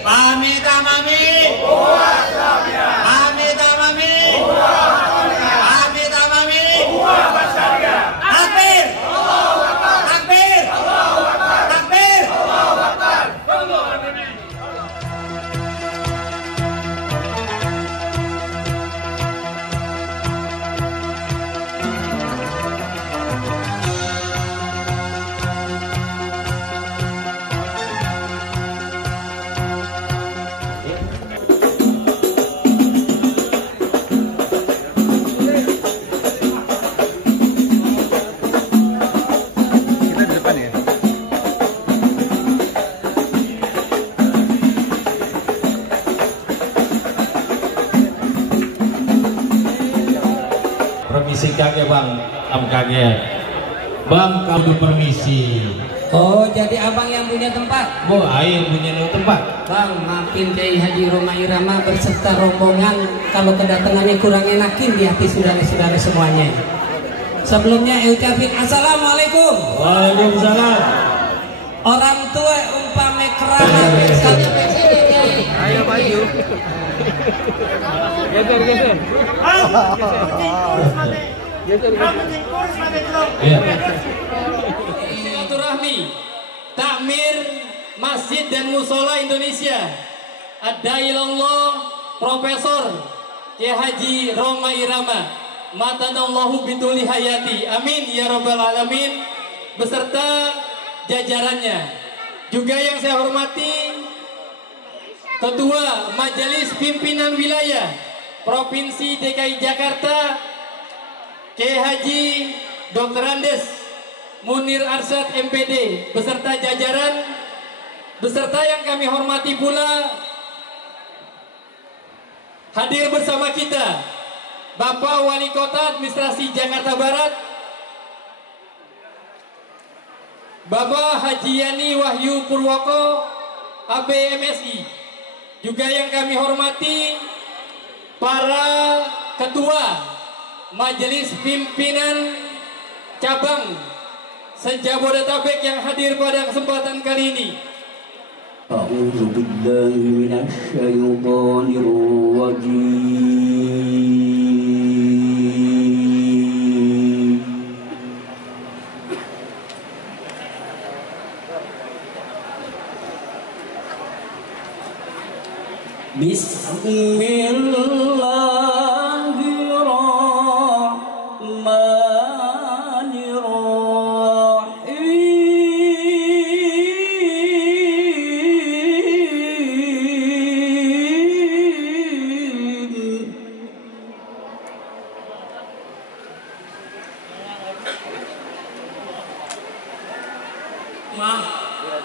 Pamit Tamami. Pamit Tamami. Pamit Tamami. Takbir. Takbir. Takbir. Permisi kakek bang, kakek. Bang, kamu permisi. Oh, jadi abang yang punya tempat? Bo, air punya tempat. Bang, maafin Kiai Haji Roma Irama berserta rombongan kalau kedatangannya kurang enakin di hati saudara-saudara semuanya. Sebelumnya ucapin assalamualaikum. Waalaikumsalam. Orang tua umpame kerana Ayo maju. Geser. Silaturahmi takmir Masjid dan Musola Indonesia. Adailallah Profesor Kiai Haji Roma Irama. Matanallahu biduli hayati. Amin ya rabbal alamin. Beserta jajarannya. Juga yang saya hormati Ketua Majelis Pimpinan Wilayah Provinsi DKI Jakarta Kiai Haji Dr. Andes Munir Arsyad MPD beserta jajaran, beserta yang kami hormati pula hadir bersama kita Bapak Wali Kota Administrasi Jakarta Barat Bapak Haji Yani Wahyu Purwoko ABMSI. Juga yang kami hormati para ketua Majelis Pimpinan Cabang se-Jabodetabek yang hadir pada kesempatan kali ini. A'udzu billahi minasy syaithanir rajim.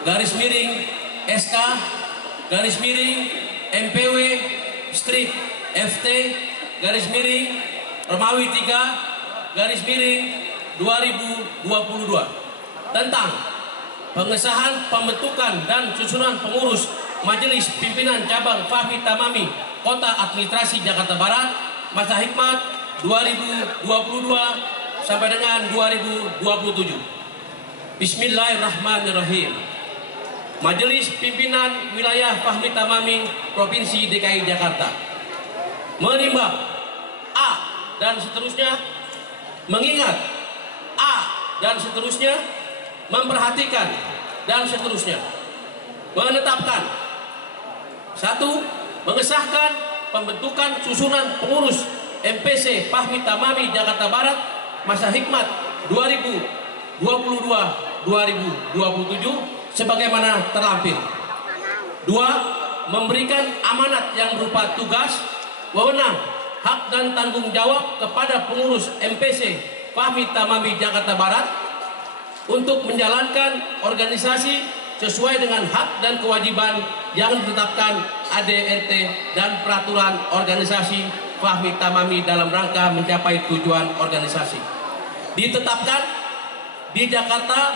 Garis miring SK garis miring MPW strip FT garis miring Romawi 3 garis miring 2022 tentang pengesahan pembentukan dan susunan pengurus Majelis Pimpinan Cabang Fahmi Tamami Kota Administrasi Jakarta Barat masa hikmat 2022 sampai dengan 2027. Bismillahirrahmanirrahim. Majelis Pimpinan Wilayah Fahmi Tamami Provinsi DKI Jakarta menimbang A dan seterusnya, mengingat A dan seterusnya, memperhatikan dan seterusnya, menetapkan 1. Mengesahkan pembentukan susunan pengurus MPC Fahmi Tamami Jakarta Barat masa hikmat 2022-2027 sebagaimana terlampir. 2. Memberikan amanat yang berupa tugas, wewenang, hak dan tanggung jawab kepada pengurus MPC Fahmi Tamami Jakarta Barat untuk menjalankan organisasi sesuai dengan hak dan kewajiban yang ditetapkan ADRT dan peraturan organisasi Fahmi Tamami dalam rangka mencapai tujuan organisasi. Ditetapkan di Jakarta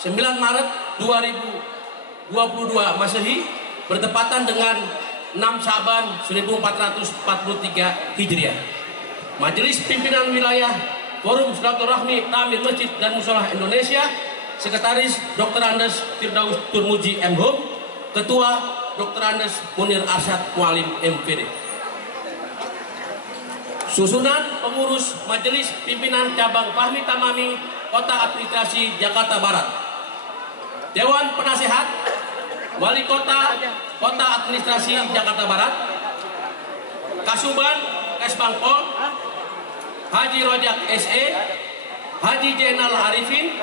9 Maret 2022 Masehi bertepatan dengan 6 Syaban 1443 Hijriah. Majelis Pimpinan Wilayah Forum Silaturahmi Takmir Masjid dan Musola Indonesia, Sekretaris Dr. Andes Firdaus Turmuji MHum, Ketua Dr. Andes Munir Arsyad Mualim MPD. Susunan pengurus Majelis Pimpinan Cabang Fahmi Tamami Kota Administrasi Jakarta Barat. Dewan Penasehat Wali Kota Kota Administrasi Jakarta Barat. Kasuban Kesbangpol Haji Rojak SE, Haji Jainal Arifin,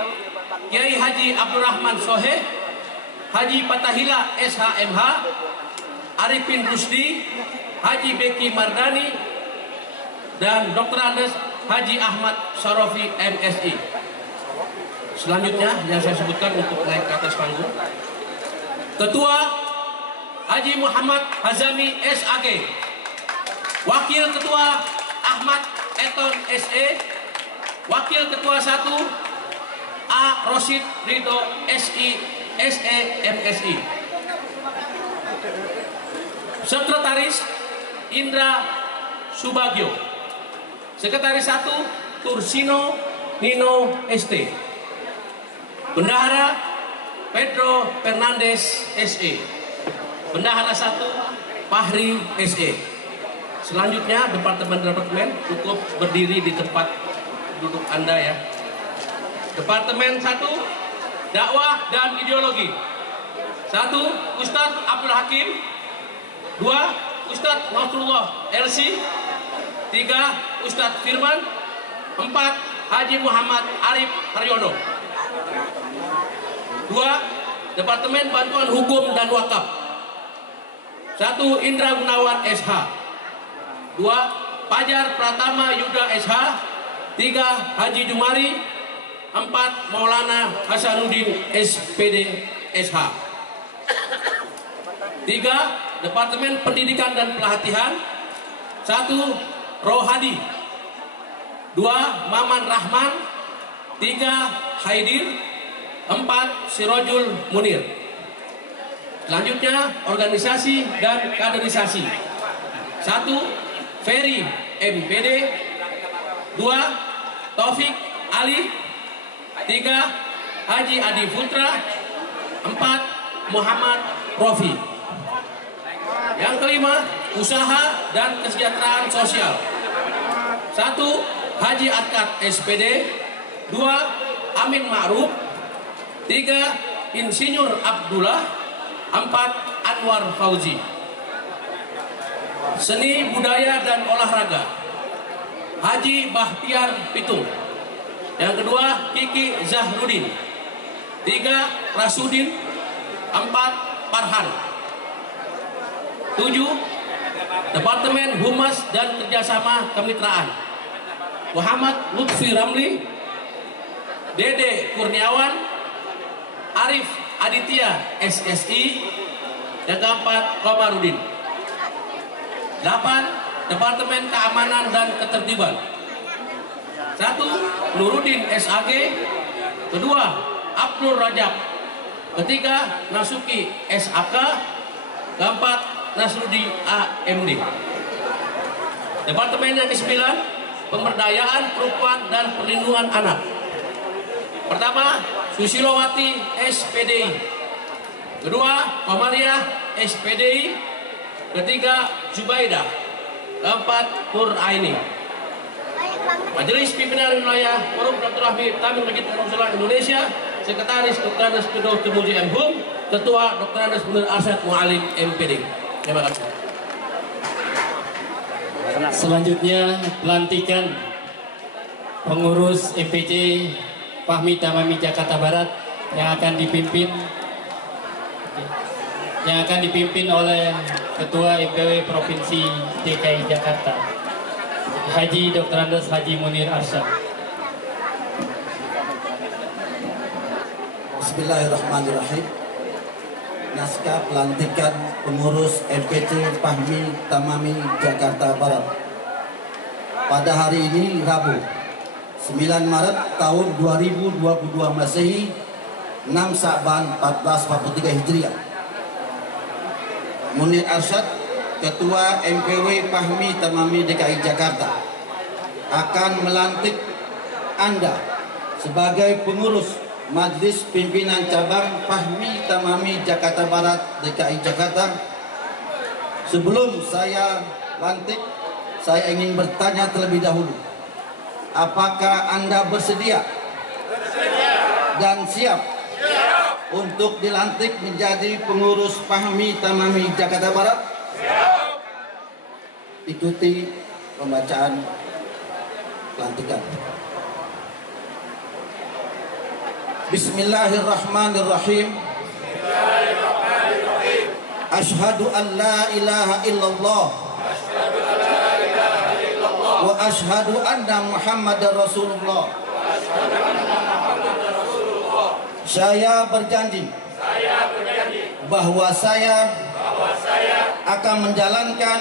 Kiai Haji Abdurrahman Sohe, Haji Patahila SHMH, Arifin Rusdi, Haji Beki Mardani, dan Dr. Andes Haji Ahmad Sarofi MSI. Selanjutnya yang saya sebutkan untuk naik ke atas panggung. Ketua Haji Muhammad Hazami SAG, Wakil Ketua Ahmad Eton SE, Wakil Ketua 1 A. Rosid Ridho SI SE MSI. Sekretaris Indra Subagio. Sekretaris 1 Tursino Nino ST. Bendahara Pedro Fernandes SE. Bendahara 1 Fahri SE. Selanjutnya departemen cukup berdiri di tempat duduk Anda ya. Departemen 1 Dakwah dan Ideologi. 1 Ustadz Abdul Hakim. 2 Ustadz Nasrullah LC. 3 Ustadz Firman. 4 Haji Muhammad Arif Haryono. 2 Departemen Bantuan Hukum dan Wakaf. 1 Indra Gunawan SH. 2 Fajar Pratama Yuda SH. 3 Haji Jumari. 4 Maulana Hasanuddin SPD SH. 3 Departemen Pendidikan dan Pelatihan. 1 Rohadi. 2 Maman Rahman. 3 Haidir. 4 Sirojul Munir. Selanjutnya organisasi dan kaderisasi. 1 Ferry MPD. 2 Taufik Ali. 3 Haji Adi Putra. 4 Muhammad Rofi. Yang kelima usaha dan kesejahteraan sosial. 1 Haji Atkat SPD. 2 Amin Ma'ruf. 3 Insinyur Abdullah. 4 Anwar Fauzi. Seni budaya dan olahraga Haji Bahtiar Pitung. Yang kedua Kiki Zahrudin. 3 Rasudin. 4 Farhan. 7 Departemen Humas dan Kerjasama Kemitraan Muhammad Lutfi Ramli. Dede Kurniawan. Arif Aditya SSI. Yang keempat Komarudin. 8 Departemen Keamanan dan Ketertiban. 1 Nurudin SAG. 2 Abdul Rajab. 3 Nasuki SAK. 4 Nasrudi AMD. Departemen yang ke-9 Pemberdayaan Perempuan dan Perlindungan Anak. Pertama Susilowati SPDI. Kedua Komariah SPDI. Ketiga Zubaidah. 4 Nuraini. Majelis Pimpinan Wilayah Forum Silaturahmi Tamim Masjid Rasulullah Indonesia. Sekretaris Dr. Andes Pedro Temuji MHum. Ketua Dr. Andes Munir Arsyad Mualim MPD. Terima kasih. Selanjutnya pelantikan pengurus MPC Fahmi Tamami Jakarta Barat yang akan dipimpin oleh Ketua IPW Provinsi DKI Jakarta Haji Dr. Andes Haji Munir Arsyad. Bismillahirrahmanirrahim. Naskah pelantikan pengurus MPC Fahmi Tamami Jakarta Barat pada hari ini Rabu 9 Maret tahun 2022 Masehi, 6 Sa'ban 1443 Hijriah. Munir Arsyad, Ketua MPW Fahmi Tamami DKI Jakarta, akan melantik Anda sebagai pengurus Majelis Pimpinan Cabang Fahmi Tamami Jakarta Barat DKI Jakarta Sebelum saya lantik, saya ingin bertanya terlebih dahulu. Apakah Anda bersedia? Dan siap untuk dilantik menjadi pengurus Fahmi Tamami Jakarta Barat? Ikuti pembacaan pelantikan. Bismillahirrahmanirrahim. Asyhadu an la ilaha illallah wa asyhadu anna Muhammadar Rasulullah. Saya berjanji bahwa saya akan menjalankan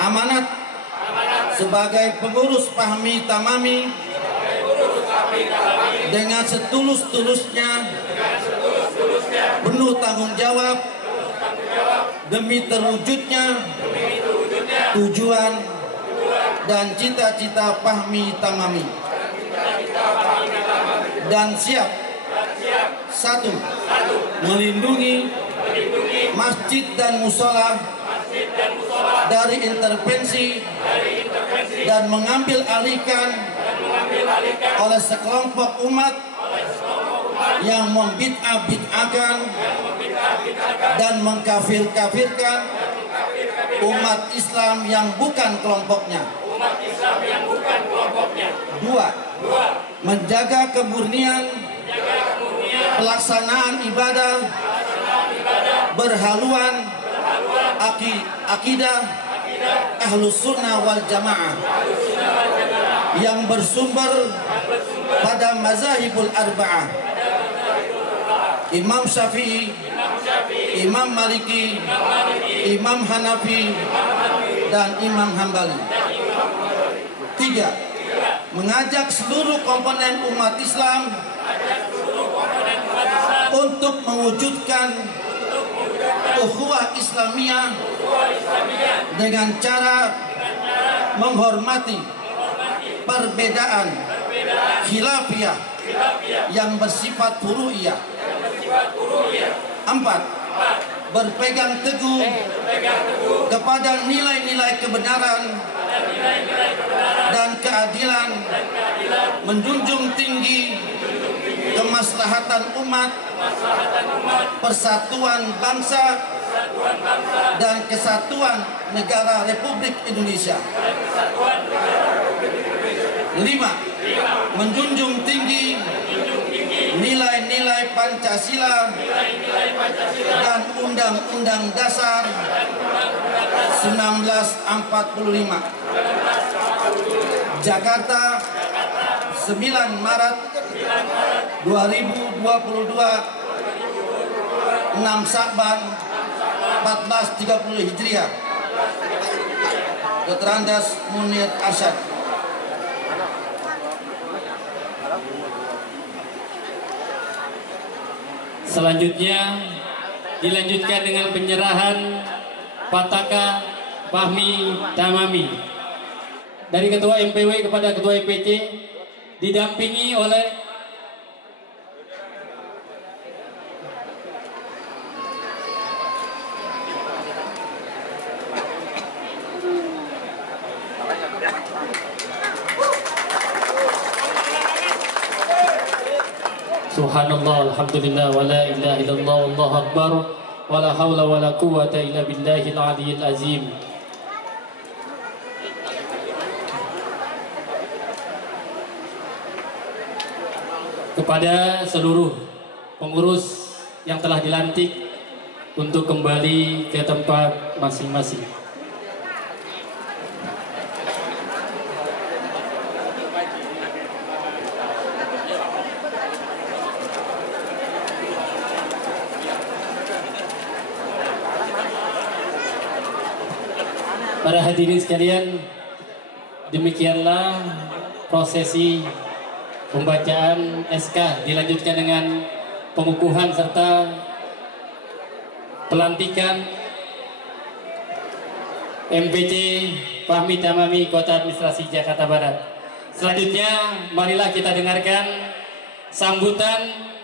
amanat sebagai pengurus Fahmi Tamami dengan setulus-tulusnya, penuh tanggung jawab demi terwujudnya tujuan dan cita-cita Fahmi Tamami, dan siap satu, melindungi masjid dan musola dari intervensi dan mengambil alihkan oleh sekelompok umat yang membid'ah-bid'ahkan dan mengkafir-kafirkan umat Islam yang bukan kelompoknya. Dua, menjaga kemurnian pelaksanaan ibadah berhaluan akidah Ahlus Sunnah wal Jamaah yang bersumber pada mazahibul arba'ah, Imam Syafi'i, Imam Maliki, Imam Hanafi, dan Imam Hambali. Tiga, mengajak seluruh komponen umat Islam untuk mewujudkan ukhuwah Islamiyah dengan cara menghormati perbedaan khilafiyah yang bersifat furu'iyah. Empat, berpegang teguh kepada nilai-nilai kebenaran dan keadilan, menjunjung tinggi kemaslahatan umat, persatuan bangsa, dan kesatuan negara Republik Indonesia. Lima, menjunjung tinggi nilai-nilai Pancasila dan Undang-Undang Dasar 1945. Jakarta, 9 Maret 2022, 6 Syakban 1430 Hijriah. Dr. Andas Munir Arsyad. Selanjutnya dilanjutkan dengan penyerahan Pataka Fahmi Tamami dari Ketua MPW kepada Ketua IPC, didampingi oleh Subhanallah, alhamdulillah, wa la ilaha illallah, wallahu akbar, wa la hawla wa la quwwata illa billahil aliyyil azim. Kepada seluruh pengurus yang telah dilantik untuk kembali ke tempat masing-masing. Para hadirin sekalian, demikianlah prosesi pembacaan SK, dilanjutkan dengan pengukuhan serta pelantikan MPC Fahmi Tamami Kota Administrasi Jakarta Barat. Selanjutnya marilah kita dengarkan sambutan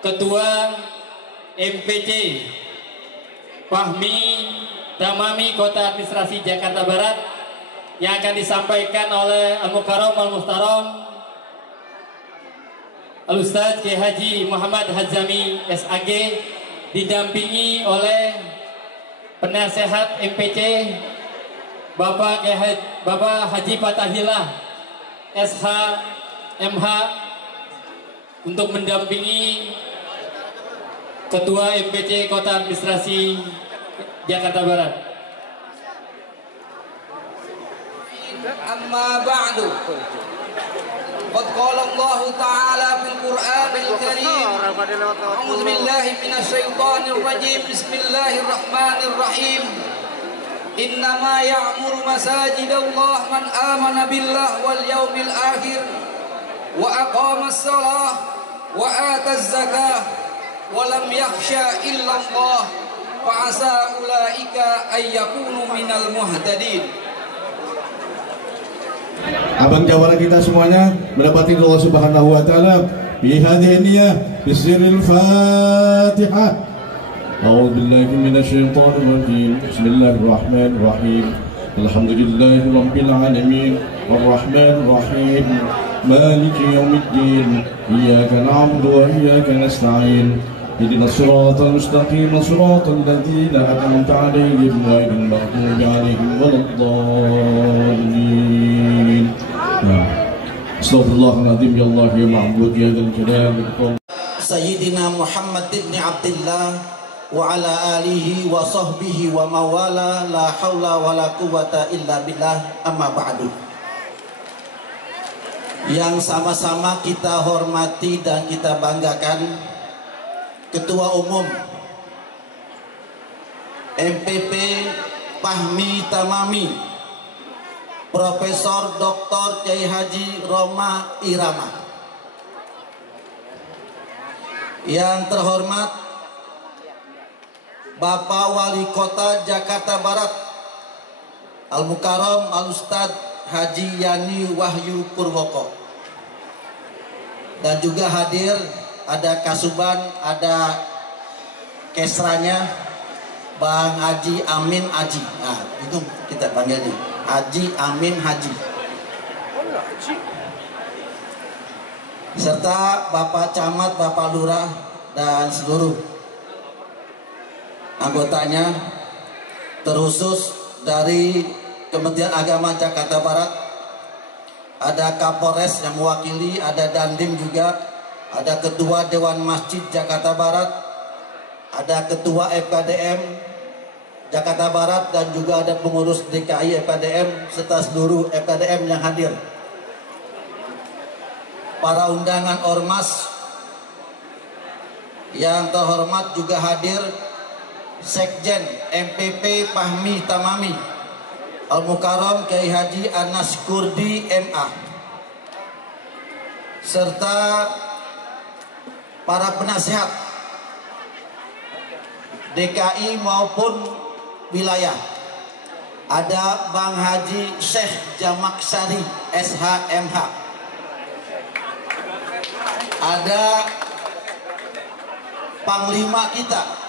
Ketua MPC Fahmi Tamami Kota Administrasi Jakarta Barat yang akan disampaikan oleh Al-Mukarram Al-Muhtaram Al-Ustadz Kiai Haji Muhammad Hazami SAG, didampingi oleh penasehat MPC Bapak Haji Fatahillah SH MH untuk mendampingi Ketua MPC Kota Administrasi Jakarta Barat. Amma ba'du. Qad qala Allah Ta'ala fil Qur'anil Karim. A'udzu billahi minasy syaithanir rajim. Bismillahirrahmanirrahim. Innama ya'muru masajidallah man amana billah wal yawmil akhir wa aqamas shalah wa ataz zakah wa lam yakhsha illa Allah fa asa ulaika ay yakunu minal muhtadin. Abang jawara kita semuanya mendapati Allah Subhanahu wa taala bi hadhihi niyyah bisirril Fatihah. A'udzu billahi minasyaitonir rajim. Bismillahirrahmanirrahim. Alhamdulillahi rabbil alamin arrahmanir rahim maliki yaumiddin iyyaka na'budu wa iyyaka nasta'in ihdinas siratal mustaqim siratal ladzina an'amta 'alaihim ghairil maghdubi 'alaihim waladdallin. Astaghfirullahaladzim ya Allah ya ma'bud ya dzal jalali wal ikram. Sayyidina Muhammad ibn Abdullah wa ala alihi wa sahbihi wa mawala la hawla wa la quwata illa billah amma ba'du. Yang sama-sama kita hormati dan kita banggakan Ketua Umum MPP Fahmi Tamami Profesor Dr. Kiai Haji Roma Irama. Yang terhormat Bapak Wali Kota Jakarta Barat Al-Mukarram Al-Ustadz Haji Yani Wahyu Purwoko. Dan juga hadir ada Kasuban, ada Kesranya Bang Haji Amin Haji. Nah, itu kita panggilnya Haji Amin Haji. Serta Bapak Camat, Bapak Lurah dan seluruh anggotanya, terkhusus dari Kementerian Agama Jakarta Barat, ada Kapolres yang mewakili, ada Dandim juga, ada Ketua Dewan Masjid Jakarta Barat, ada Ketua FKDM Jakarta Barat, dan juga ada pengurus DKI FKDM serta seluruh FKDM yang hadir. Para undangan ormas yang terhormat juga hadir Sekjen MPP Fahmi Tamami Al-Mukarram Kiai Haji Anas Kurdi MA, serta para penasehat DKI maupun wilayah. Ada Bang Haji Syekh Jamaksari SHMH, ada Panglima kita.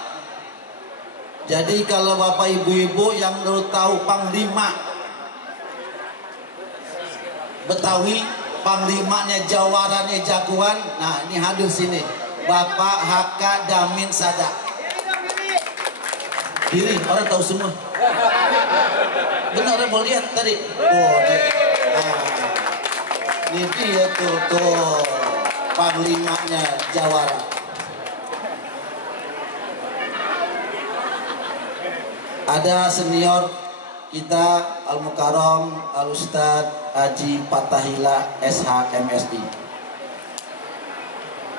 Jadi kalau bapak ibu-ibu yang baru tahu Panglima Betawi, Panglimanya Jawaranya jagoan, nah ini hadir sini Bapak HK Damin Sada. Diri orang tahu semua. Benar, mau lihat tadi. Oh, ini dia tuh Panglimanya Jawara. Ada senior kita Al-Mukarram Al-Ustadz Haji Fatahillah SH MSI,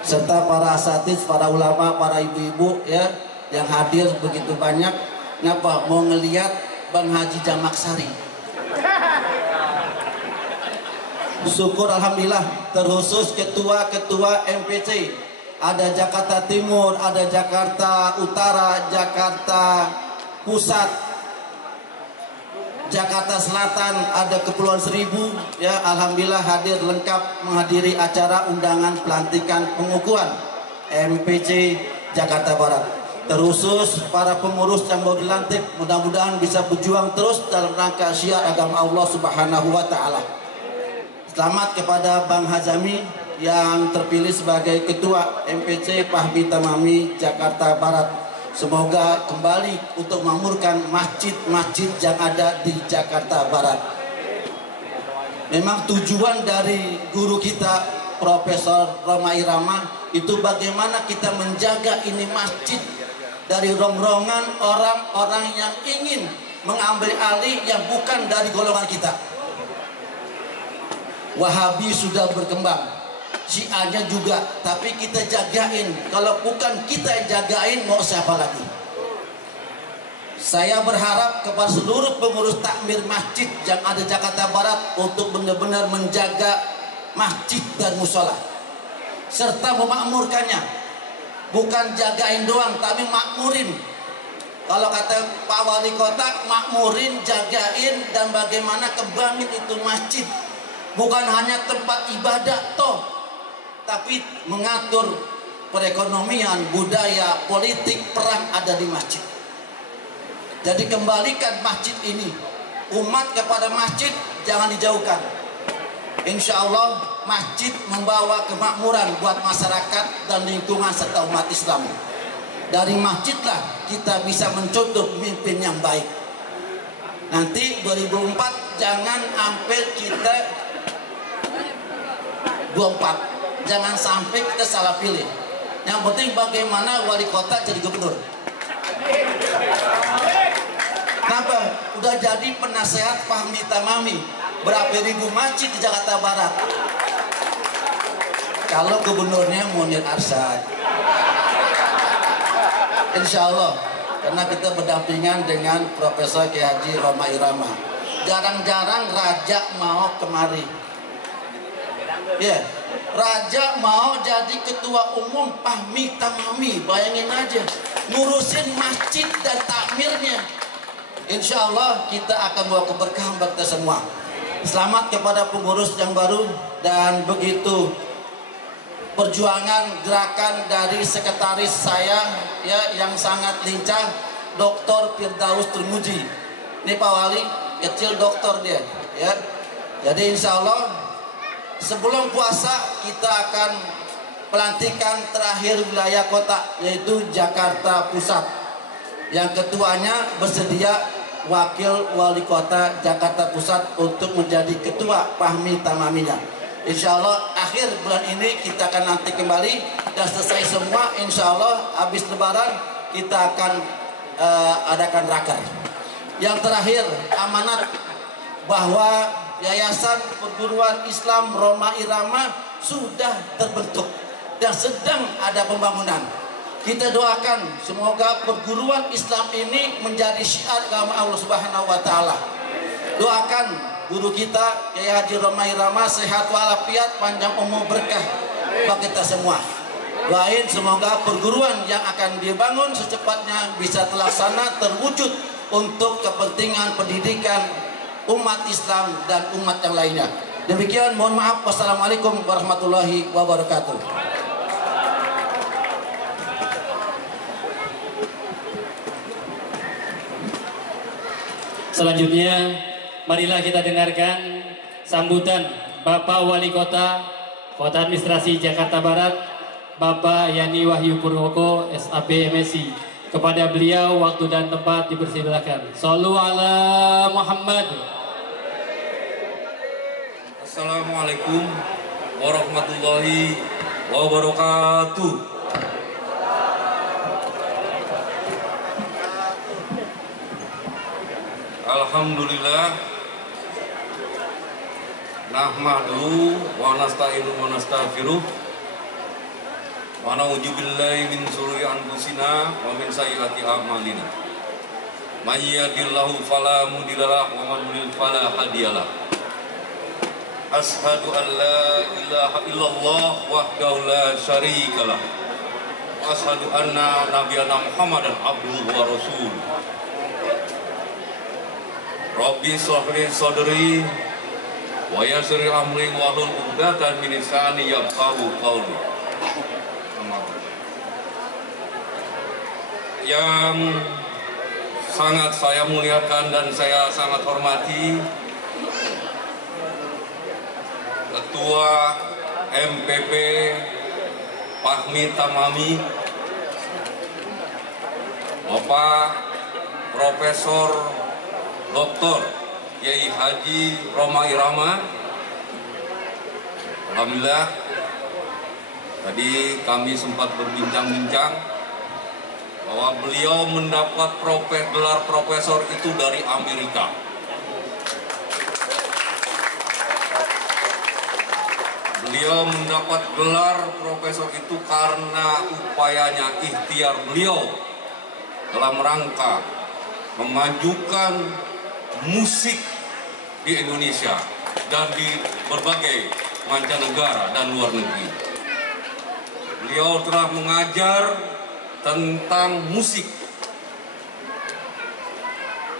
serta para asatidz, para ulama, para ibu-ibu ya yang hadir begitu banyak. Ngapa mau ngelihat Bang Haji Jamaksari? Syukur alhamdulillah, terkhusus ketua-ketua MPC, ada Jakarta Timur, ada Jakarta Utara, Jakarta Pusat, Jakarta Selatan, ada Kepulauan Seribu ya, alhamdulillah hadir lengkap menghadiri acara undangan pelantikan pengukuhan MPC Jakarta Barat. terkhusus para pengurus yang baru dilantik, mudah-mudahan bisa berjuang terus dalam rangka syiar agama Allah Subhanahu wa taala. Selamat kepada Bang Hazami yang terpilih sebagai Ketua MPC Fahmi Tamami Jakarta Barat. Semoga kembali untuk memakmurkan masjid-masjid yang ada di Jakarta Barat. Memang tujuan dari guru kita Profesor Roma Irama itu bagaimana kita menjaga ini masjid dari rongrongan orang-orang yang ingin mengambil alih yang bukan dari golongan kita. Wahabi sudah berkembang, Syiahnya juga, tapi kita jagain. Kalau bukan kita yang jagain, mau siapa lagi? Saya berharap kepada seluruh pengurus takmir masjid yang ada di Jakarta Barat untuk benar-benar menjaga masjid dan musola serta memakmurkannya. Bukan jagain doang, tapi makmurin. Kalau kata Pak Wali Kota, makmurin, jagain, dan bagaimana kembangin itu masjid. Bukan hanya tempat ibadah toh, tapi mengatur perekonomian, budaya, politik, perang ada di masjid. Jadi kembalikan masjid ini, umat kepada masjid, jangan dijauhkan. Insya Allah masjid membawa kemakmuran buat masyarakat dan lingkungan serta umat Islam. Dari masjidlah kita bisa mencontoh pemimpin yang baik. Nanti 2004 jangan sampai kita 24, jangan sampai kita salah pilih. Yang penting bagaimana wali kota jadi gubernur. Kenapa? Udah jadi penasehat Fahmi Tamami, berapa ribu masjid di Jakarta Barat. Kalau gubernurnya Munir Arsyad, insya Allah, karena kita berdampingan dengan Profesor Kiai Haji Roma Irama. Jarang-jarang raja mau kemari. Ya, raja mau jadi ketua umum Fahmi Tamami. Bayangin aja, ngurusin masjid dan takmirnya. Insya Allah kita akan bawa keberkahan bagi kita semua. Selamat kepada pengurus yang baru, dan begitu perjuangan gerakan dari sekretaris saya ya yang sangat lincah, Dr. Firdaus Turmuji. Ini Pak Wali kecil doktor dia ya. Jadi insya Allah sebelum puasa kita akan pelantikan terakhir wilayah kota, yaitu Jakarta Pusat. Yang ketuanya bersedia wakil wali kota Jakarta Pusat untuk menjadi ketua Fahmi Tamaminya. Insya Allah akhir bulan ini kita akan nanti kembali dan selesai semua. Insya Allah habis lebaran kita akan adakan raker. Yang terakhir, amanat bahwa Yayasan Perguruan Islam Roma Irama sudah terbentuk dan sedang ada pembangunan. Kita doakan semoga perguruan Islam ini menjadi syiar agama Allah Subhanahu wa taala. Doakan guru kita Kiai Haji Roma Irama sehat walafiat, panjang umur, berkah bagi kita semua. Doain semoga perguruan yang akan dibangun secepatnya bisa terlaksana, terwujud untuk kepentingan pendidikan umat Islam dan umat yang lainnya. Demikian, mohon maaf. Wassalamualaikum warahmatullahi wabarakatuh. Selanjutnya, marilah kita dengarkan sambutan Bapak Wali Kota Administrasi Jakarta Barat, Bapak Yani Wahyu Purwoko, SAP MSI. Kepada beliau waktu dan tempat dipersilakan. Shallu ala Muhammad. Assalamualaikum warahmatullahi wabarakatuh. Alhamdulillah, nahmaduhu wa nasta'inu wa nastaghfiruh wa na'udzu billahi min shururi anfusina wa min sayyiati a'malina. May yahdihillahu fala mudhillalah wa man yudhlil fala hadiyalah. Asyhadu an la ilaha illallah wahdahu la syarikalah wa asyhadu anna nabiyyana Muhammadan abduhu wa rasuluh. Rabbi shrah sadri wa yassir amri wahlul 'uqdatam min lisani yafqahu qawli. yang sangat saya muliakan dan saya sangat hormati, Ketua MPP Fahmi Tamami, Bapak Profesor Dr. Kiai Haji Roma Irama. Alhamdulillah, tadi kami sempat berbincang-bincang bahwa beliau mendapat gelar profesor itu dari Amerika. Beliau mendapat gelar profesor itu karena upayanya, ikhtiar beliau dalam rangka memajukan musik di Indonesia dan di berbagai mancanegara dan luar negeri. Beliau telah mengajar tentang musik,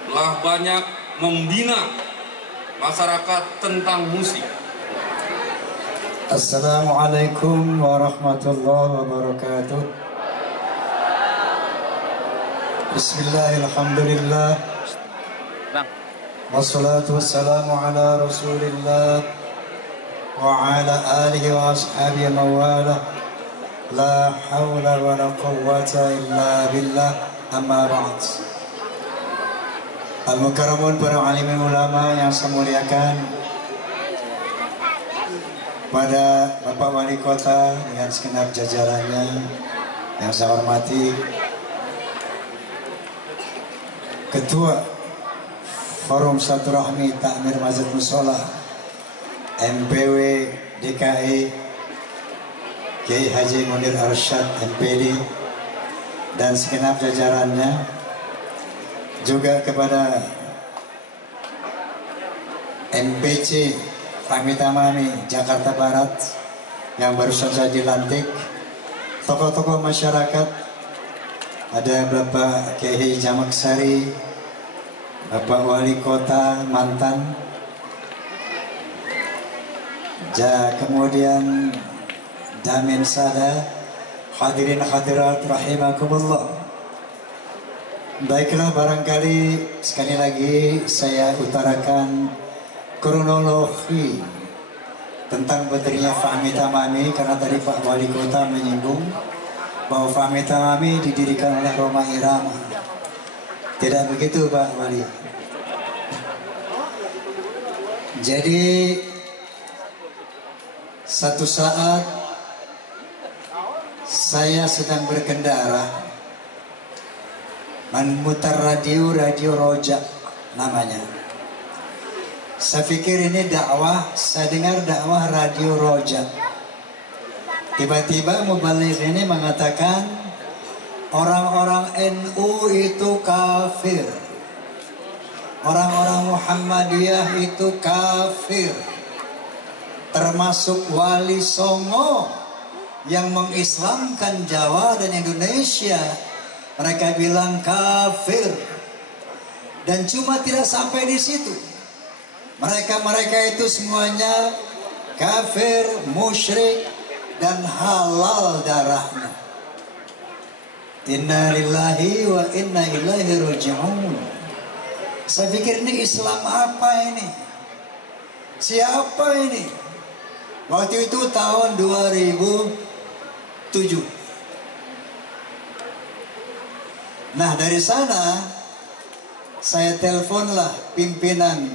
telah banyak membina masyarakat tentang musik. Assalamualaikum warahmatullahi wabarakatuh. Bismillahirrahmanirrahim. Wassalatu wassalamu ala Rasulillah wa ala alihi wa ashabihi mawala. La hawla wa la quwwata illa billah, amma ba'd. Al-Mukarramun, para alimin ulama yang saya muliakan, pada Bapak Wali Kota dengan segenap jajarannya yang saya hormati, Ketua Forum Silaturahmi Takmir Masjid Mushola MPW DKI Kiai Haji Munir Arsyad MPD dan segenap jajarannya, juga kepada MPC Fahmi Tamami Jakarta Barat yang baru saja dilantik, tokoh-tokoh masyarakat, ada Bapak Kiai Jamak Sari, Bapak Wali Kota mantan, kemudian Damin Sada, hadirin hadirat rahimakumullah. Baiklah, barangkali sekali lagi saya utarakan kronologi tentang berdirinya Fahmi Tamami, karena tadi Pak Wali Kota menyinggung bahwa Fahmi Tamami didirikan oleh Roma Irama. Tidak begitu Pak Wali. Jadi satu saat saya sedang berkendara memutar radio Rojak namanya. Saya pikir ini dakwah, saya dengar dakwah radio Rojak. Tiba-tiba mubaligh ini mengatakan orang-orang NU itu kafir, orang-orang Muhammadiyah itu kafir, termasuk Wali Songo yang mengislamkan Jawa dan Indonesia. Mereka bilang kafir. Dan cuma tidak sampai di situ, mereka itu semuanya kafir, musyrik, dan halal darahnya. Inna lillahi wa inna ilaihi raji'un. Saya pikir ini Islam apa ini? Siapa ini? Waktu itu tahun 2007. Nah, dari sana saya teleponlah pimpinan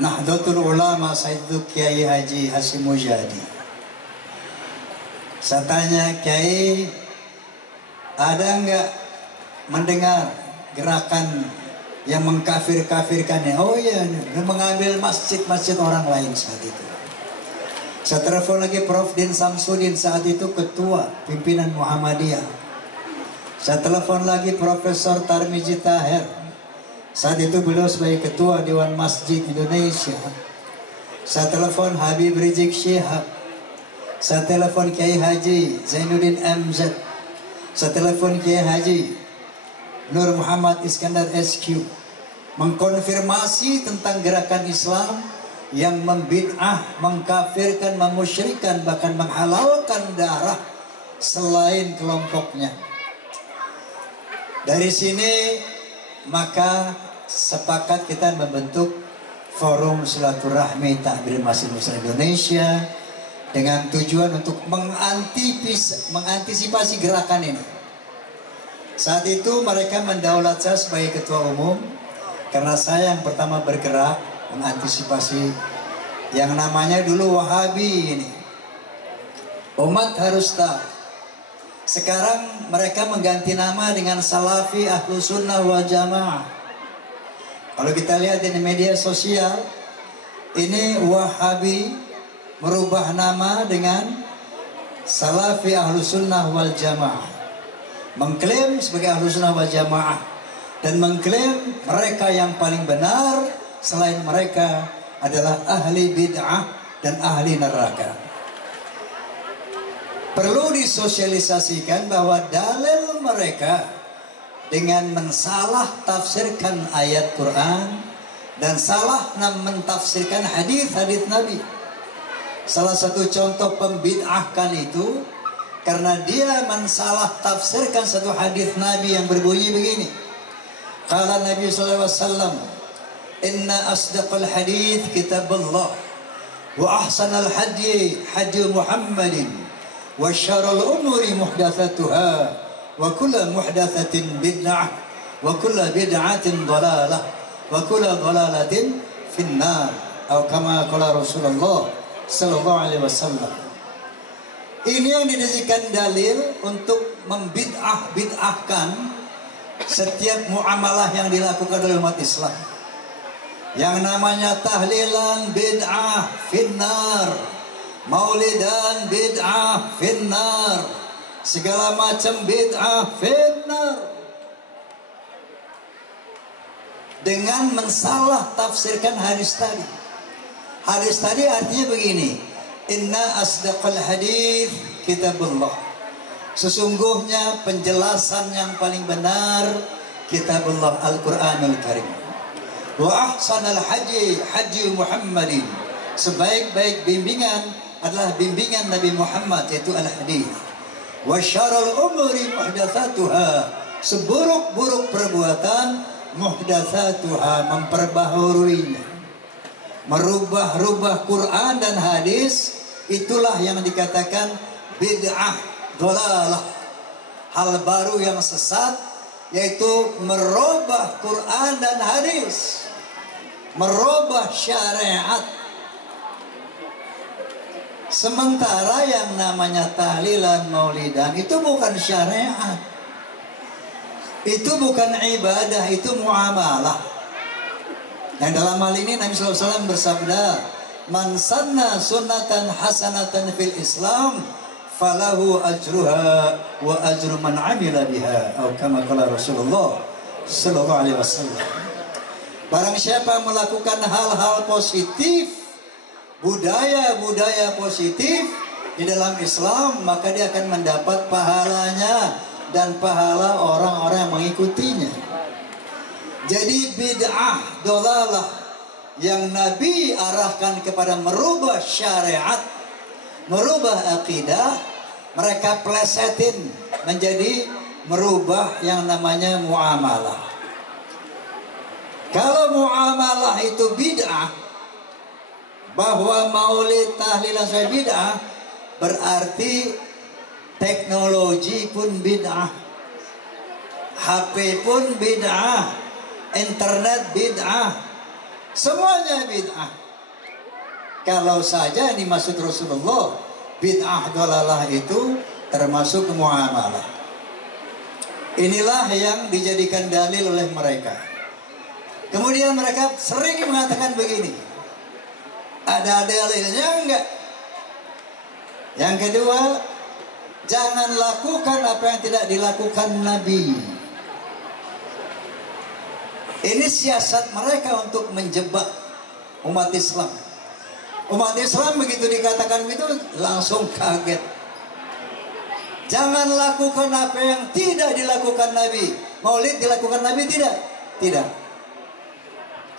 Nahdlatul Ulama Sayyidul Kiai Haji Hasyim Mujadi. Saya tanya, Kiai, ada enggak mendengar gerakan yang mengkafir-kafirkannya? Oh iya, mengambil masjid-masjid orang lain saat itu. Saya telepon lagi Prof. Din Samsudin, saat itu ketua pimpinan Muhammadiyah. Saya telepon lagi Profesor Tarmizi Tahir, saat itu beliau sebagai ketua Dewan Masjid Indonesia. Saya telepon Habib Rizik Syihab. Saya telepon Kiai Haji Zainuddin MZ. Saya telepon Kiai Haji Nur Muhammad Iskandar SQ, mengkonfirmasi tentang gerakan Islam yang membid'ah, mengkafirkan, memusyrikan, bahkan menghalalkan darah selain kelompoknya. Dari sini maka sepakat kita membentuk Forum Silaturahmi Takbir Masjid Muslim Indonesia dengan tujuan untuk mengantisipasi gerakan ini. Saat itu mereka mendaulat saya sebagai ketua umum karena saya yang pertama bergerak mengantisipasi yang namanya dulu Wahabi ini. Umat harus tahu. Sekarang mereka mengganti nama dengan Salafi Ahlus Sunnah wal Jamaah. Kalau kita lihat di media sosial, ini Wahabi merubah nama dengan Salafi Ahlus Sunnah wal Jamaah. Mengklaim sebagai Ahlus Sunnah wal Jamaah dan mengklaim mereka yang paling benar, selain mereka adalah ahli bid'ah dan ahli neraka. Perlu disosialisasikan bahwa dalil mereka dengan mensalah tafsirkan ayat Quran dan salah mentafsirkan hadis-hadis Nabi. Salah satu contoh pembid'ahkan itu karena dia mensalah tafsirkan satu hadis Nabi yang berbunyi begini. Kala Nabi SAW, Inna asdaqal hadith kitabullah wa ahsanal hadi hadi Muhammadin wa syarrul umuri muhdatsatuha wa kullu muhdatsatin bid'ah wa kullu bid'atin dhalalah wa kullu dhalalatin finnar atau kama qala Rasulullah sallallahu alaihi wasallam. Ini yang dijadikan dalil untuk membid'ahkan setiap muamalah yang dilakukan oleh umat Islam. Yang namanya tahlilan bid'ah finnar, maulidan bid'ah finnar, segala macam bid'ah finnar. Dengan mensalah tafsirkan hadis tadi. Hadis tadi artinya begini, Inna asdaqal hadith kitabullah. Sesungguhnya penjelasan yang paling benar kitabullah Al-Quranul Karim. Wa ahsanal haji haji Muhammadin. Sebaik-baik bimbingan adalah bimbingan Nabi Muhammad, yaitu al-hadith. Wa syarrul umuri muhdatsatuha. Seburuk-buruk perbuatan muhdatsatuha, memperbaharuinya, merubah-rubah Quran dan hadis. Itulah yang dikatakan bid'ah dhalalah, hal baru yang sesat, yaitu merubah Quran dan hadis, merubah syariat. Sementara yang namanya tahlilan maulidan itu bukan syariat, itu bukan ibadah, itu muamalah. Dan dalam hal ini Nabi SAW bersabda, Man sanna sunnatan hasanatan fil Islam falahu ajruha wa ajru man amila biha, atau kama qala Rasulullah sallallahu alaihi wasallam. Barang siapa melakukan hal-hal positif, budaya-budaya positif di dalam Islam, maka dia akan mendapat pahalanya dan pahala orang-orang yang mengikutinya. Jadi bid'ah dhalalah yang Nabi arahkan kepada merubah syariat, merubah akidah, mereka plesetin menjadi merubah yang namanya muamalah. Kalau muamalah itu bid'ah, bahwa maulid tahlilan saya bid'ah, berarti teknologi pun bid'ah, HP pun bid'ah, internet bid'ah, semuanya bid'ah. Kalau saja yang dimaksud Rasulullah bid'ah dhalalah itu termasuk muamalah. Inilah yang dijadikan dalil oleh mereka. Kemudian mereka sering mengatakan begini, ada dalilnya enggak? Yang kedua, jangan lakukan apa yang tidak dilakukan Nabi. Ini siasat mereka untuk menjebak umat Islam. Umat Islam begitu dikatakan begitu langsung kaget. Jangan lakukan apa yang tidak dilakukan Nabi. Maulid dilakukan Nabi tidak? Tidak.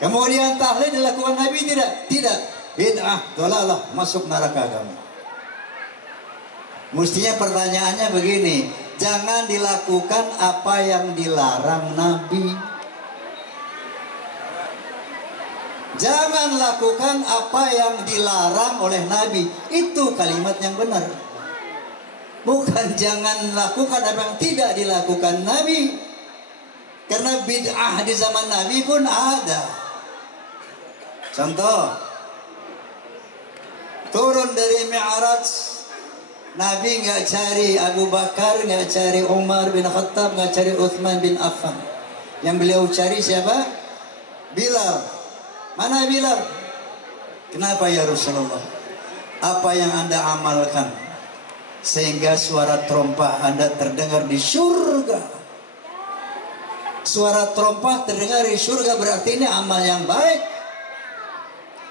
Kemudian tahlil dilakukan Nabi tidak? Tidak. Bid'ah, dhalalah, masuk neraka kamu. Mestinya pertanyaannya begini, Jangan dilakukan apa yang dilarang Nabi. Jangan lakukan apa yang dilarang oleh Nabi. Itu kalimat yang benar. Bukan jangan lakukan apa yang tidak dilakukan Nabi. Karena bid'ah di zaman Nabi pun ada. Contoh, turun dari Mi'raj, Nabi nggak cari Abu Bakar, nggak cari Umar bin Khattab, nggak cari Uthman bin Affan. Yang beliau cari siapa? Bilal. Mana Bilal? Kenapa ya Rasulullah? Apa yang Anda amalkan sehingga suara trompa Anda terdengar di surga? Suara trompa terdengar di surga berarti ini amal yang baik.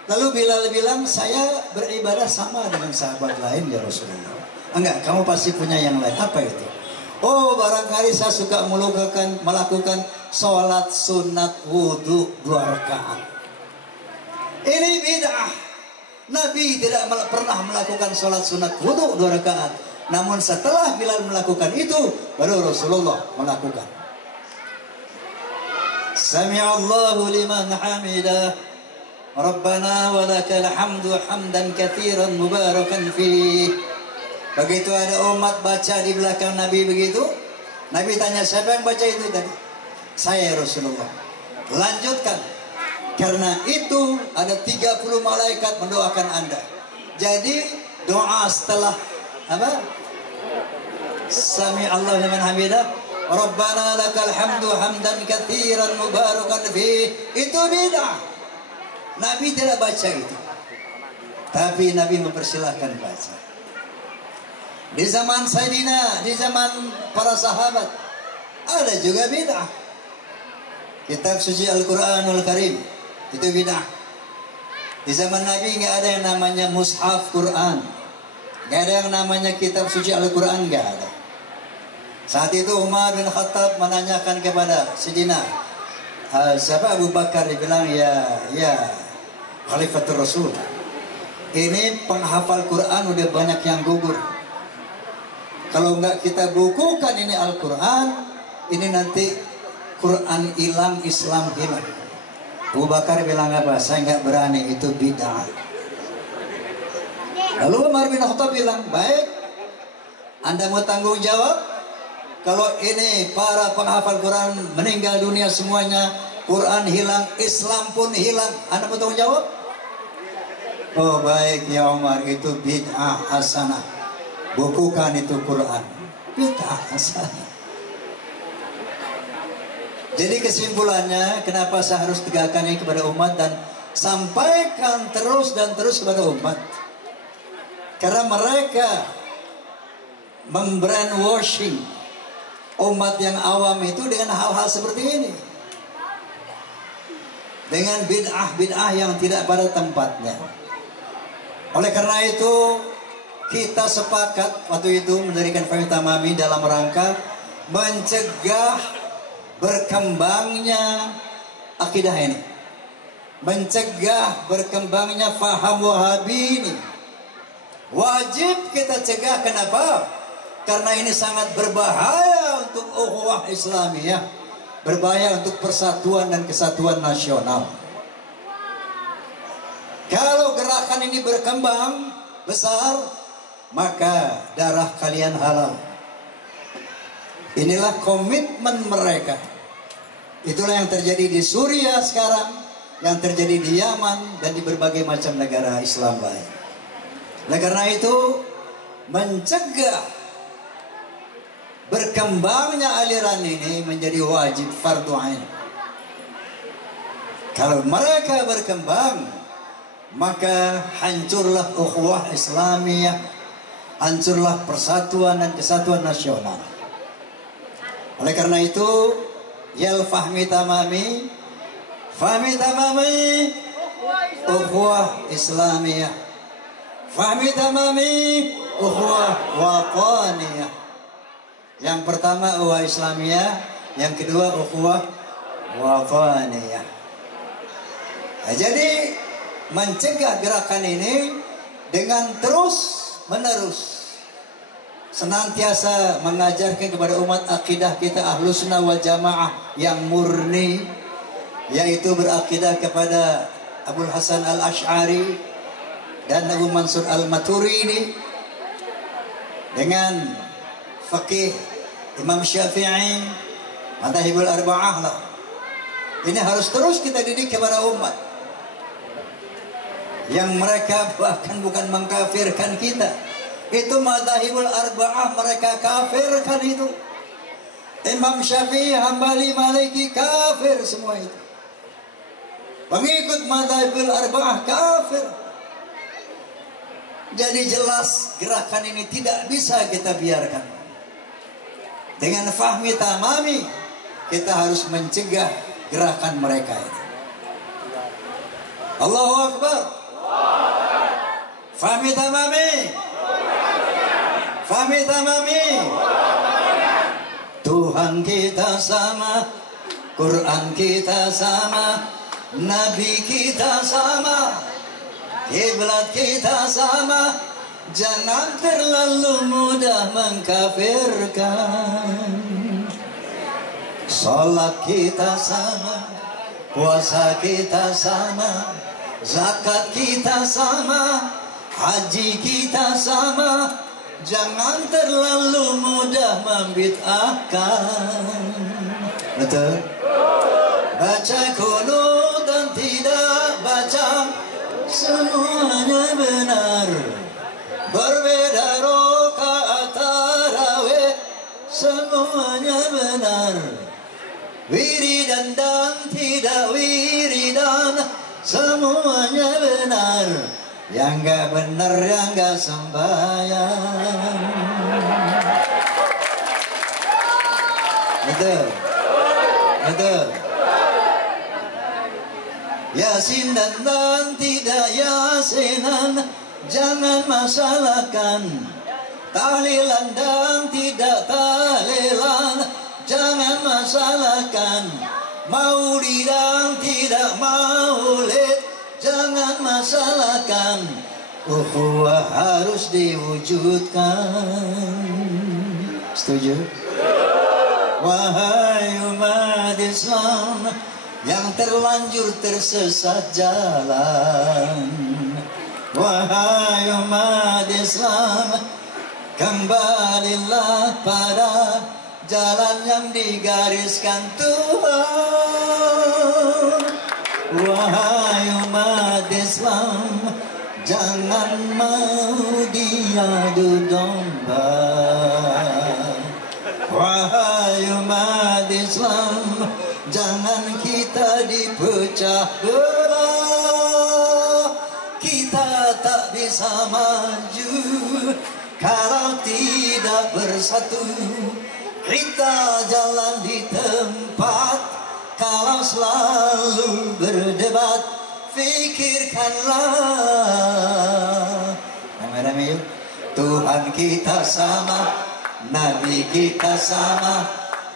Lalu Bilal bilang, saya beribadah sama dengan sahabat lain ya Rasulullah. Enggak, kamu pasti punya yang lain. Apa itu? Oh, barangkali saya suka melakukan sholat sunat wudhu 2 rakaat. Ini bid'ah. Nabi tidak pernah melakukan sholat sunat wudhu 2 rakaat. Namun setelah Bilal melakukan itu, baru Rasulullah melakukan. Sami'allahu liman hamidah. Rabbana walakal hamdu hamdan katsiran mubarakan fih. Begitu ada umat baca di belakang Nabi begitu, Nabi tanya, siapa yang baca itu tadi? Saya Rasulullah. Lanjutkan. Karena itu ada 30 malaikat mendoakan Anda. Jadi doa setelah apa? Sami Allah liman hamidah. Rabbana lakal hamdu hamdan katsiran mubarakan fi. Itu bid'ah. Nabi tidak baca itu. Tapi Nabi mempersilahkan baca. Di zaman Sayyidina, di zaman para sahabat ada juga bid'ah. Kitab suci Al-Quranul Karim itu bid'ah. Di zaman Nabi nggak ada yang namanya mushaf Quran, nggak ada yang namanya kitab suci Al-Quran, nggak ada. Saat itu Umar bin Khattab menanyakan kepada Sayyidina siapa Abu Bakar, dibilang ya Khalifatul Rasul. Ini penghafal Quran udah banyak yang gugur. Kalau nggak kita bukukan ini Al-Quran, ini nanti Quran hilang, Islam hilang. Abu Bakar bilang apa? Saya nggak berani, itu bid'ah. Lalu Umar bin Khattab bilang, baik, Anda mau tanggung jawab? Kalau ini para penghafal Quran meninggal dunia semuanya, Quran hilang, Islam pun hilang, Anda mau tanggung jawab? Oh baik ya Umar, itu bid'ah hasanah. Bukukan itu Quran. Bid'ah hasanah. Jadi kesimpulannya, kenapa saya harus tegakkan ini kepada umat dan sampaikan terus dan terus kepada umat? Karena mereka membrainwashing umat yang awam itu dengan hal-hal seperti ini, dengan bid'ah-bid'ah yang tidak pada tempatnya. Oleh karena itu kita sepakat waktu itu mendirikan Fahmi Tamami dalam rangka mencegah berkembangnya akidah ini, mencegah berkembangnya faham Wahabi ini. Wajib kita cegah. Kenapa? Karena ini sangat berbahaya untuk ukhuwah Islamiyah, berbahaya untuk persatuan dan kesatuan nasional. Kalau gerakan ini berkembang besar, maka darah kalian halal. Inilah komitmen mereka. Itulah yang terjadi di Suriah sekarang, yang terjadi di Yaman dan di berbagai macam negara Islam lain. Oleh karena itu, mencegah berkembangnya aliran ini menjadi wajib fardu ain. Kalau mereka berkembang, maka hancurlah ukhuwah Islamiyah, hancurlah persatuan dan kesatuan nasional. Oleh karena itu, yal Fahmi Tamami, ukhuwah Islamiyah, Fahmi Tamami, ukhuwah wataniyah. Yang pertama ukhuwah Islamiyah, yang kedua ukhuwah wataniyah. Nah, jadi mencegah gerakan ini dengan terus menerus senantiasa mengajarkan kepada umat akidah kita Ahlus Sunnah wal Jamaah yang murni, yaitu berakidah kepada Abul Hasan Al-Asy'ari dan Abu Mansur Al-Maturidi, dengan faqih Imam Syafi'i, Madzhabul Arba'ah lah. Ini harus terus kita didik kepada umat, yang mereka bahkan bukan mengkafirkan kita. Itu Madzhabul Arba'ah mereka kafirkan itu. Imam Syafi'i, Hambali, Maliki kafir semua itu. Pengikut Madzhabul Arba'ah kafir. Jadi jelas gerakan ini tidak bisa kita biarkan. Dengan fahmi tamami kita harus mencegah gerakan mereka ini. Allahu Akbar. Fahmi tamami. Fahmi tamami. Tuhan kita sama, Quran kita sama, Nabi kita sama, kiblat kita sama. Jangan terlalu mudah mengkafirkan. Salat kita sama, puasa kita sama, zakat kita sama, haji kita sama. Jangan terlalu mudah membid'ahkan. Betul? Baca qunut dan tidak baca, semuanya benar. Berbeda rakaat tarawih, semuanya benar. Wiridan dan tidak wiridan, semuanya benar. Yang gak benar, yang gak sembahyang. Betul? Betul? Yasin dan tidak yasinan, jangan masalahkan. Tahlilan dan tidak tahlilan, jangan masalahkan. Maulid dan tidak maulid, jangan masalahkan. Ukhuwah harus diwujudkan. Setuju? Wahai umat Islam yang terlanjur tersesat jalan, wahai umat Islam, kembalilah pada jalan yang digariskan Tuhan. Wahai umat Islam, jangan mau diadu domba. Wahai umat Islam, jangan kita dipecah belah. Kita tak bisa maju kalau tidak bersatu. Kita jalan di tempat kalau selalu berdebat. Fikirkanlah, rame-rame yuk. Tuhan kita sama, Nabi kita sama,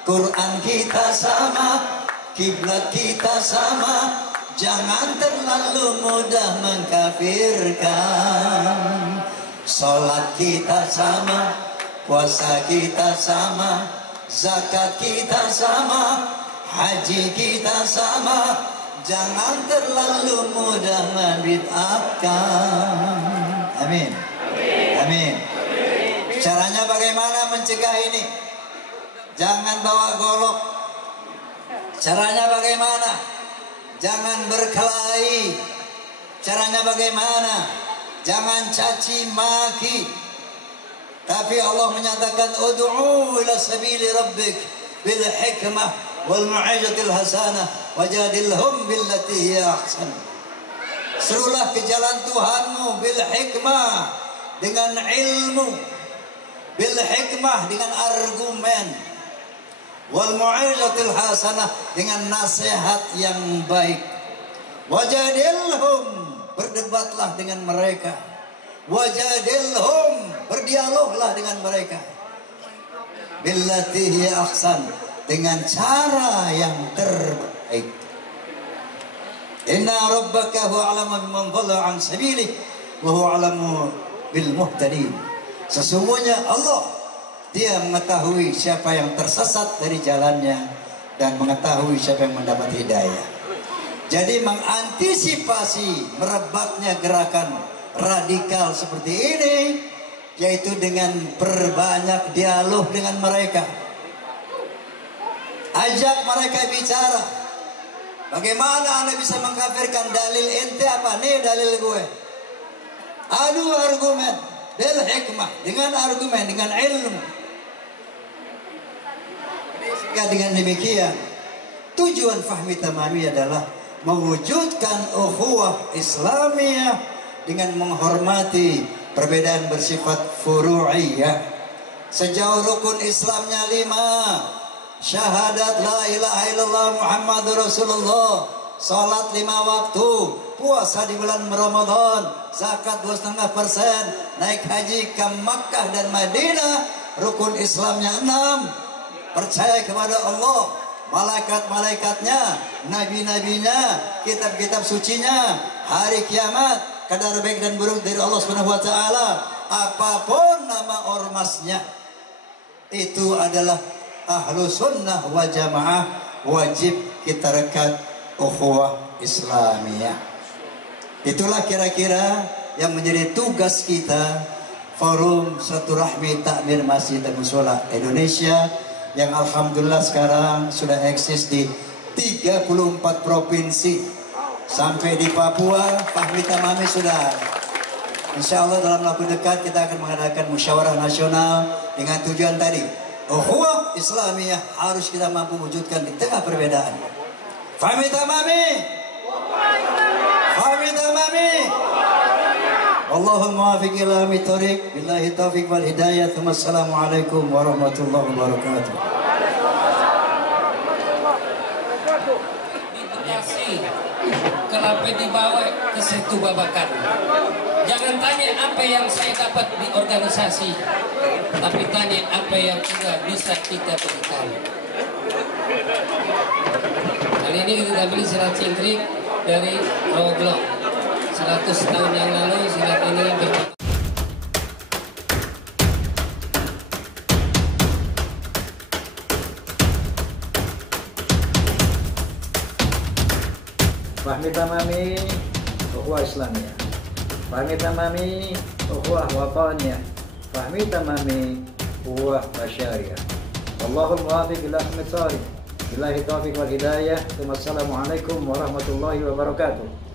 Quran kita sama, kiblat kita sama. Jangan terlalu mudah mengkafirkan. Salat kita sama, puasa kita sama, zakat kita sama, haji kita sama. Jangan terlalu mudah membid'ahkan. Amin. Amin. Caranya bagaimana mencegah ini? Jangan bawa golok. Caranya bagaimana? Jangan berkelahi. Caranya bagaimana? Jangan caci maki. Tapi Allah menyatakan ud'u ila sabili rabbik bil hikmah wal mu'izatil hasanah wajadilhum billati hiya ahsan. Serulah ke jalan Tuhanmu bil hikmah, dengan ilmu, bil hikmah dengan argumen, wal mu'izatil hasanah dengan nasihat yang baik. Wajadilhum, berdebatlah dengan mereka. Wajadilhum, berdialoglah dengan mereka. Billati hiya ahsan, dengan cara yang terbaik. Inna rabbaka huwa a'lamu biman dhalla an sabilihi wa huwa a'lamu bil muhtadin. Sesungguhnya Allah dia mengetahui siapa yang tersesat dari jalannya dan mengetahui siapa yang mendapat hidayah. Jadi mengantisipasi merebaknya gerakan radikal seperti ini, yaitu dengan perbanyak dialog dengan mereka. Ajak mereka bicara. Bagaimana Anda bisa mengkafirkan? Dalil ente apa? Nih dalil gue. Adu argumen bil hikmah, dengan argumen, dengan ilmu. Sehingga dengan demikian tujuan Fahmi Tamami adalah mewujudkan ukhuwah Islamiyah dengan menghormati perbedaan bersifat furu'iyah. Sejauh rukun Islamnya 5, syahadat la ilaha illallah Muhammadur Rasulullah, salat 5 waktu, puasa di bulan Ramadan, zakat 2,5%, naik haji ke Makkah dan Madinah, rukun Islamnya 6, percaya kepada Allah, malaikat-malaikatnya, nabi-nabinya, kitab-kitab sucinya, hari kiamat, kadar baik dan buruk dari Allah Subhanahu wa taala, apapun nama ormasnya, itu adalah ahlu sunnah wal jamaah, wajib kita rekat ukhuwah Islamiyah. Itulah kira-kira yang menjadi tugas kita, Forum Silaturahmi Takmir Masjid dan Mushola Indonesia, yang alhamdulillah sekarang sudah eksis di 34 provinsi. Sampai di Papua, Fahmi Tamami sudah. Insya Allah dalam waktu dekat kita akan mengadakan musyawarah nasional dengan tujuan tadi, ukhuwah Islamiyah harus kita mampu wujudkan di tengah perbedaan. Fahmi Tamami, Fahmi Tamami. Allahumma wafiq ila mitariq, billahi taufiq wal hidayah. Wassalamualaikum warahmatullahi wabarakatuh. Kenapa dibawa ke situ Babakan? Jangan tanya apa yang saya dapat di organisasi, tapi tanya apa yang juga bisa kita berikan. Kali ini kita beli silat cingkrik dari Roglok. 100 tahun yang lalu silat ini Fahmi Tamami, ukhuwah Islamiyah. Fahmi Tamami, ukhuwah wataniyah. Fahmi Tamami, ukhuwah basyariyah. Wallahul muwaffiq ila ahmad sari. Billahi taufiq wal hidayah. Wassalamualaikum warahmatullahi wabarakatuh.